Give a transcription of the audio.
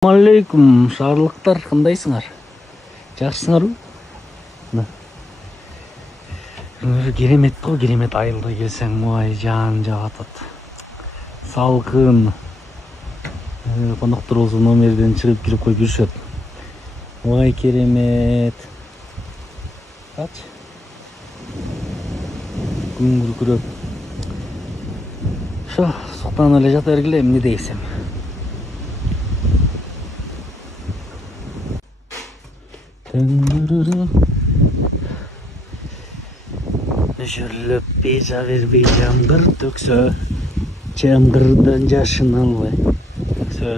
Алейкум, шаарлыктар, кандайсыңар? Жакшысыңарбы? Керемет го, керемет айылда келсең, ой, жан жап атат. Салкын. Коноктор болсо номерден чыгып кирип коюп жүрүшөт. Ой, керемет. Кач? Күн күркүрөп. Шо, суктанып эле жата бергиле, эмне дейсиң? Нөшөрлөп бейжа бербей жаңгыр төксө, жаңгырдан жашын албай төксө.